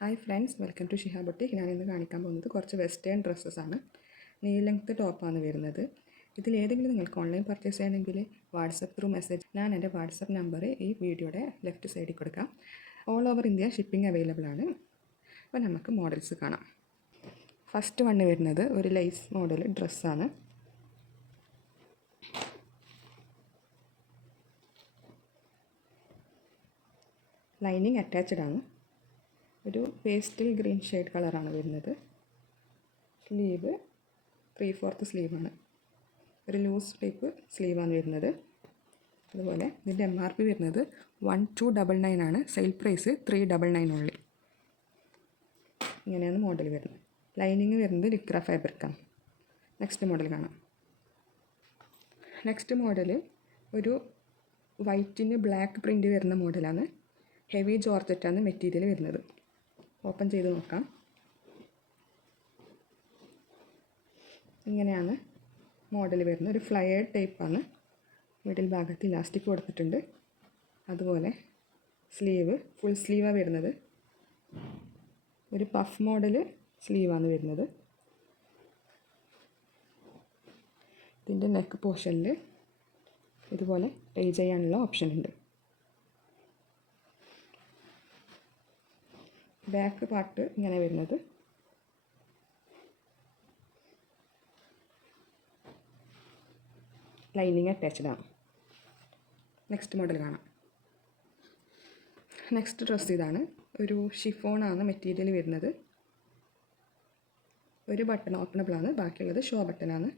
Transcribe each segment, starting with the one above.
Hi friends, welcome to Shiha boutique. ഞാനിന്ന് കാണിക്കാൻ പോകുന്നത് കുറച്ച് വെസ്റ്റേൺ ഡ്രസ്സസാണ്. നീ ലെങ്ത് ടോപ്പാണ് വരുന്നത്. ഇതിലേതെങ്കിലും നിങ്ങൾക്ക് ഓൺലൈൻ പർച്ചേസ് ചെയ്യണമെങ്കിൽ വാട്സപ്പ് ത്രൂ മെസ്സേജ്. ഞാൻ എൻ്റെ വാട്സപ്പ് നമ്പർ ഈ വീഡിയോയുടെ ലെഫ്റ്റ് സൈഡിൽ കൊടുക്കാം. All over India shipping available ആണ്. അപ്പോൾ നമുക്ക് മോഡൽസ് കാണാം. ഫസ്റ്റ് വണ്ണ് വരുന്നത് ഒരു ലൈസ് മോഡൽ ഡ്രസ്സാണ്. ലൈനിങ് അറ്റാച്ച്ഡ് ആണ്. ഒരു പേസ്റ്റൽ ഗ്രീൻ ഷെയ്ഡ് കളറാണ് വരുന്നത്. സ്ലീവ് 3/4 സ്ലീവാണ്. ഒരു ലൂസ് ടൈപ്പ് സ്ലീവാണ് വരുന്നത്. അതുപോലെ ഇതിൻ്റെ MRP വരുന്നത് 1299 ആണ്. സെയിൽ പ്രൈസ് 399 ഉള്ളി. ഇങ്ങനെയാണ് മോഡൽ വരുന്നത്. ലൈനിങ് വരുന്നത് ലിക്ര ഫാബ്രിക്കാണ്. നെക്സ്റ്റ് മോഡൽ കാണാം. നെക്സ്റ്റ് മോഡൽ ഒരു വൈറ്റിന് ബ്ലാക്ക് പ്രിൻ്റ് വരുന്ന മോഡലാണ്. ഹെവി ജോർജറ്റാണ് മെറ്റീരിയൽ വരുന്നത്. ഓപ്പൺ ചെയ്ത് നോക്കാം. ഇങ്ങനെയാണ് മോഡൽ വരുന്നത്. ഒരു ഫ്ലയേർഡ് ടൈപ്പാണ്. മിഡിൽ ഭാഗത്ത് ഇലാസ്റ്റിക് കൊടുത്തിട്ടുണ്ട്. അതുപോലെ സ്ലീവ് ഫുൾ സ്ലീവാണ് വരുന്നത്. ഒരു പഫ് മോഡൽ സ്ലീവാണ് വരുന്നത്. ഇതിൻ്റെ നെക്ക് പോർഷനിൽ ഇതുപോലെ ടൈ ചെയ്യാനുള്ള ഓപ്ഷൻ ഉണ്ട്. ബാക്ക് പാർട്ട് ഇങ്ങനെ വരുന്നത്. ലൈനിങ് അറ്റാച്ച്ഡ് ആണ്. നെക്സ്റ്റ് മോഡൽ കാണാം. നെക്സ്റ്റ് ഡ്രസ്സ് ഇതാണ്. ഒരു ഷിഫോണാണ് മെറ്റീരിയൽ വരുന്നത്. ഒരു ബട്ടൺ ഓപ്പണബിളാണ്, ബാക്കിയുള്ളത് ഷോ ബട്ടനാണ്.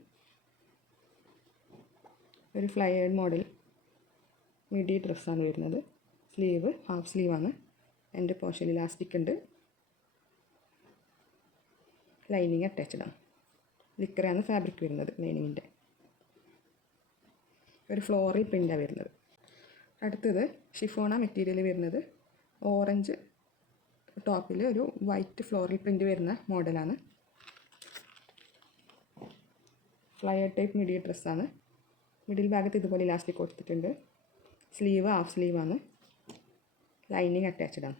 ഒരു ഫ്ലയേർഡ് മോഡൽ മിഡി ഡ്രസ്സാണ് വരുന്നത്. സ്ലീവ് ഹാഫ് സ്ലീവാണ്. എൻ്റെ പോർഷൻ ഇലാസ്റ്റിക് ഉണ്ട്. ലൈനിങ് അറ്റാച്ച്ഡ് ആണ്. ലിക്രയാണ് ഫാബ്രിക് വരുന്നത്. ലൈനിങ്ങിൻ്റെ ഒരു ഫ്ലോറൽ പ്രിൻ്റാണ് വരുന്നത്. അടുത്തത് ഷിഫോണ മെറ്റീരിയൽ വരുന്നത്. ഓറഞ്ച് ടോപ്പിൽ ഒരു വൈറ്റ് ഫ്ലോറൽ പ്രിൻ്റ് വരുന്ന മോഡലാണ്. ഫ്ലയർ ടൈപ്പ് മിഡി ഡ്രസ്സാണ്. മിഡിൽ ഭാഗത്ത് ഇതുപോലെ ഇലാസ്റ്റിക് കൊടുത്തിട്ടുണ്ട്. സ്ലീവ് ഹാഫ് സ്ലീവാണ്. ലൈനിങ് അറ്റാച്ച്ഡ് ആണ്.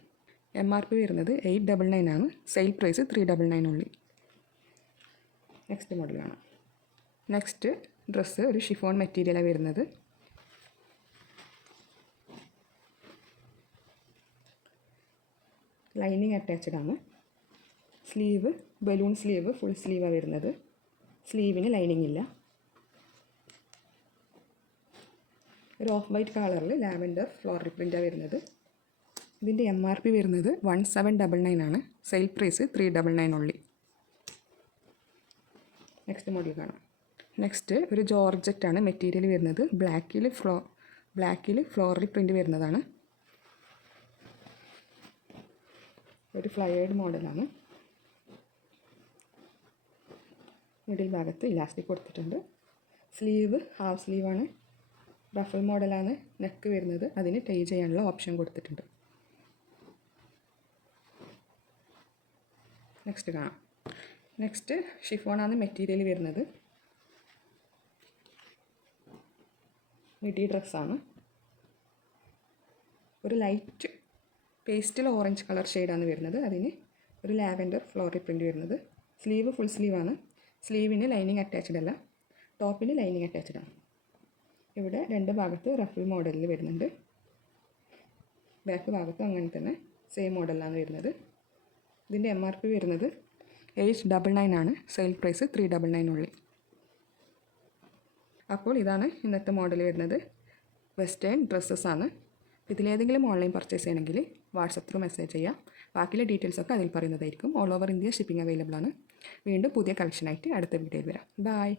MRP വരുന്നത് 899 ആണ്. സെയിൽ പ്രൈസ് 399 ഉള്ളി. നെക്സ്റ്റ് മോഡൽ കാണാം. നെക്സ്റ്റ് ഡ്രസ്സ് ഒരു ഷിഫോൺ മെറ്റീരിയലാണ് വരുന്നത്. ലൈനിങ് അറ്റാച്ച്ഡ് ആണ്. സ്ലീവ് ബലൂൺ സ്ലീവ് ഫുൾ സ്ലീവാണ് വരുന്നത്. സ്ലീവിന് ലൈനിങ് ഇല്ല. ഒരു ഓഫ് വൈറ്റ് കളറിൽ ലാവൻഡർ ഫ്ലോറൽ പ്രിൻ്റാണ് വരുന്നത്. ഇതിൻ്റെ MRP വരുന്നത് 1799 ആണ്. സെയിൽ പ്രൈസ് 399 ഉള്ളി. നെക്സ്റ്റ് മോഡൽ കാണാം. നെക്സ്റ്റ് ഒരു ജോർജറ്റാണ് മെറ്റീരിയൽ വരുന്നത്. ബ്ലാക്കിൽ ഫ്ലോറൽ പ്രിൻ്റ് വരുന്നതാണ്. ഒരു ഫ്ലയേർഡ് മോഡലാണ്. മിഡിൽ ഭാഗത്ത് ഇലാസ്റ്റിക് കൊടുത്തിട്ടുണ്ട്. സ്ലീവ് ഹാഫ് സ്ലീവാണ്. റഫൽ മോഡലാണ് നെക്ക് വരുന്നത്. അതിന് ടൈ ചെയ്യാനുള്ള ഓപ്ഷൻ കൊടുത്തിട്ടുണ്ട്. നെക്സ്റ്റ് കാണാം. നെക്സ്റ്റ് ഷിഫോണാണ് മെറ്റീരിയൽ വരുന്നത്. മിഡി ഡ്രസ്സാണ്. ഒരു ലൈറ്റ് പേസ്റ്റൽ ഓറഞ്ച് കളർ ഷെയ്ഡാണ് വരുന്നത്. അതിന് ഒരു ലാവൻഡർ ഫ്ലോറൽ പ്രിൻ്റ് വരുന്നത്. സ്ലീവ് ഫുൾ സ്ലീവാണ്. സ്ലീവിന് ലൈനിങ് അറ്റാച്ച്ഡ് അല്ല. ടോപ്പിന് ലൈനിങ് അറ്റാച്ച്ഡ് ആണ്. ഇവിടെ രണ്ട് ഭാഗത്ത് റഫിൾ മോഡലിൽ വരുന്നുണ്ട്. ബാക്ക് ഭാഗത്തും അങ്ങനെ തന്നെ സെയിം മോഡലിലാണ് വരുന്നത്. ഇതിൻ്റെ MRP വരുന്നത് 899 ആണ്. സെയിൽ പ്രൈസ് 399 ഉള്ളി. അപ്പോൾ ഇതാണ് ഇന്നത്തെ മോഡൽ വരുന്നത്. വെസ്റ്റേൺ ഡ്രസ്സസ് ആണ്. ഇതിലേതെങ്കിലും ഓൺലൈൻ പർച്ചേസ് ചെയ്യണമെങ്കിൽ വാട്സപ്പ് ത്രൂ മെസ്സേജ് ചെയ്യാം. ബാക്കിയുള്ള ഡീറ്റെയിൽസൊക്കെ അതിൽ പറയുന്നതായിരിക്കും. All over India shipping available ആണ്. വീണ്ടും പുതിയ കളക്ഷനായിട്ട് അടുത്ത വീഡിയോയിൽ വരാം. ബൈ.